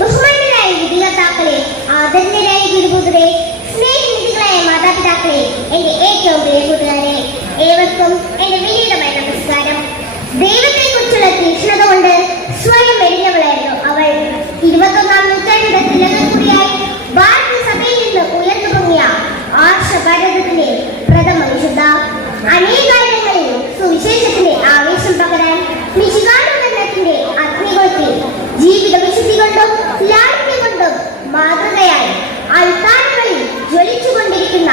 ബഹുമാന്യരായ വിധികർത്താക്കളെ, ആദരണീയരായ ഗുരുപുത്രരെ, സ്നേഹനിധികളായ മാതാപിതാക്കളെ, എന്റെ ഏറ്റവും പ്രിയ കൂട്ടുകാരെ, ഏവർക്കും എന്റെ വിനീതമായ നമസ്കാരം. ദൈവത്തെ കുറിച്ചുള്ള തീക്ഷ്ണത കൊണ്ട് സ്വയം എഴുന്നവളായിരുന്നു അവൾ. 21-ാം നൂറ്റാണ്ടിന്റെ തിലകക്കുറിയായി ഭാരതസഭയിൽ നിന്ന് ഉയർന്നു പൊങ്ങിയ ആർഷഭാരതത്തിന്റെ പ്രഥമ വിശുദ്ധ. അനേകായിരങ്ങളിൽ സുവിശേഷത്തിന്റെ ആവേശം പകരാൻ മിശിഹാനുകരണത്തിന്റെ അഗ്നികൊളുത്തി ജീവിത വിശുദ്ധി കൊണ്ടും ലാളിത്യം കൊണ്ടും മാതൃകയായി അൾത്താരകളിൽ ജ്വലിച്ചുകൊണ്ടിരിക്കുന്ന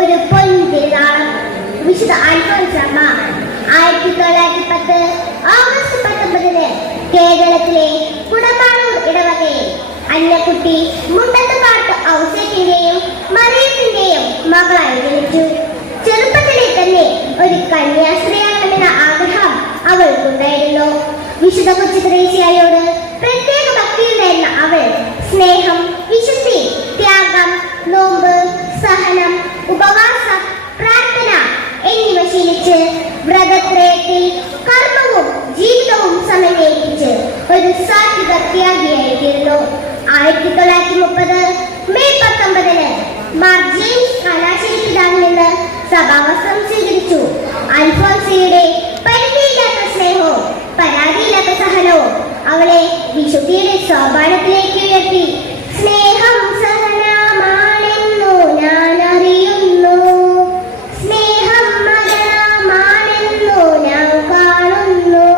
ഒരു പൊൻതിരുനാളം വിശുദ്ധ അൽഫോൻസ് അമ്മ. 1910 ഓഗസ്റ്റ് 19 കേരളത്തിലെ കുടമാളൂർ ഇടവകയിൽ അന്നക്കുട്ടി മുണ്ടത്തുപാട്ട് ഔസേപ്പിന്റെയും മറിയത്തിന്റെയും മകളായി ജനിച്ചു. ചെറുപ്പത്തിലെ തന്നെ ഒരു കന്യാസ്ത്രീയാകണമെന്ന ആഗ്രഹം അവൾക്കുണ്ടായിരുന്നു. വിശുദ്ധ കൊച്ചു ത്രേസ്യായോട് പ്രത്യേക ഭക്തിയുണ്ടായിരുന്ന അവൾ സ്നേഹം, വിശുദ്ധി, ത്യാഗം, നോമ്പ്, സഹനം, ഉപവാസം, പ്രാർത്ഥന എന്നിവ ശീലിച്ച് വ്രതത്രയത്തിൽ കർമ്മവും ജീവിതവും സമന്വയിപ്പിച്ച് ഒരു സാത്വിക ത്യാഗിയായിത്തീർന്നു. 1930 മെയ് 19 മാർ ജെയിംസ് കാലാശ്ശേരി പിതാവിൽ നിന്ന് സഭാവസ്ത്രം സ്വീകരിച്ചു. അൽഫോൻസയുടെ പരിധിയില്ലാത്ത സ്നേഹവും പരാതിയില്ലാത്ത സഹനവും അവളെ വിശുദ്ധിയുടെ സോപാനത്തിലേക്ക് ഉയർത്തി. സ്നേഹം സഹനമാണെന്നു ഞാൻ അറിയുന്നു, സ്നേഹം മരണമാണെന്നു ഞാൻ കാണുന്നു.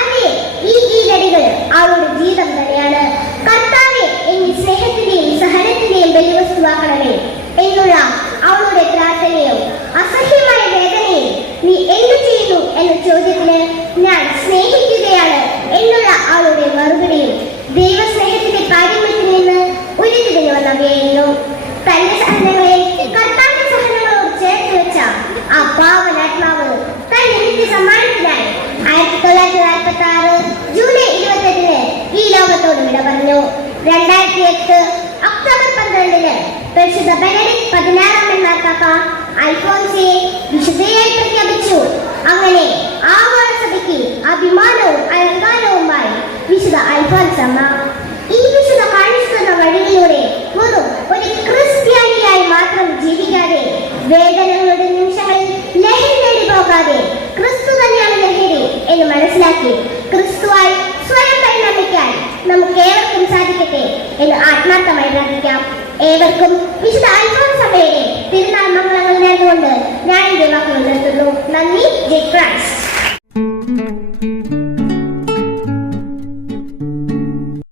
അതെ, ഈ ഈരടികൾ അവളുടെ ജീവിതം തന്നെയാണ്. കർത്താവെ, എന്നെ സ്നേഹത്തിന്റെയും സഹനത്തിന്റെയും ബലിവസ്തുവാക്കണമേ എന്നുള്ള അവളുടെ പ്രാർത്ഥനയും അസഹ്യമായ വേദനയും നീ എന്തു ചെയ്യുന്നു എന്ന ചോദ്യത്തിന് ഞാൻ സ്നേഹിക്കുകയാണ് എന്നുള്ള അവളുടെ മറുപടിയും ദൈവസ്നേഹത്തിന്റെ പാരമ്യത്തിൽ നിന്ന് ഉരുത്തിരിഞ്ഞു വന്നവയായിരുന്നു. തന്റെ സഹനങ്ങളെ കർത്താവിന്റെ സഹനങ്ങളോട് ചേർത്ത് വെച്ച ആ പാവനാത്മാവ് തന്റെ നിത്യ സമ്മാനത്തിനായി 1946 ജൂലൈ 28 ഈ ലോകത്തോട് വിട പറഞ്ഞു. 2008 ഒക്ടോബർ 12 പരിശുദ്ധ ബെനഡിക്ട് 16 മാർപ്പാപ്പ അൽഫോൻസയെ വിശുദ്ധയായി പ്രഖ്യാപിച്ചു. അങ്ങനെ ആഗോള സഭയ്ക്ക് അഭിമാനവും അലങ്കാരവുമായി വിശുദ്ധ അൽഫോൻസ് അമ്മ. ഈ വിശുദ്ധ കാണിച്ചു തന്ന വഴിയിലൂടെ വെറും ഒരു ക്രിസ്ത്യാനിയായി മാത്രം ജീവിക്കാതെ, വേദനകളുടെ നിമിഷങ്ങളിൽ ലഹരി നേടി പോകാതെ ക്രിസ്തു തന്നെയാണ് ലഹരി എന്ന് മനസ്സിലാക്കി ക്രിസ്തുവായി സ്വയം പരിണമിക്കാൻ നമുക്ക് ഏവർക്കും സാധിക്കട്ടെ എന്ന് ആത്മാർത്ഥമായി പ്രാർത്ഥിക്കാം. ഏവർക്കും വിശുദ്ധ അൽഫോൻസ് അമ്മയുടെ തിരുനാൾ മംഗളങ്ങൾ നേർന്നുകൊണ്ട് ഞാൻ എന്റെ വാക്കുകൾ നിർത്തുന്നു. നന്ദി. ജയ് ക്രൈസ്റ്റ്.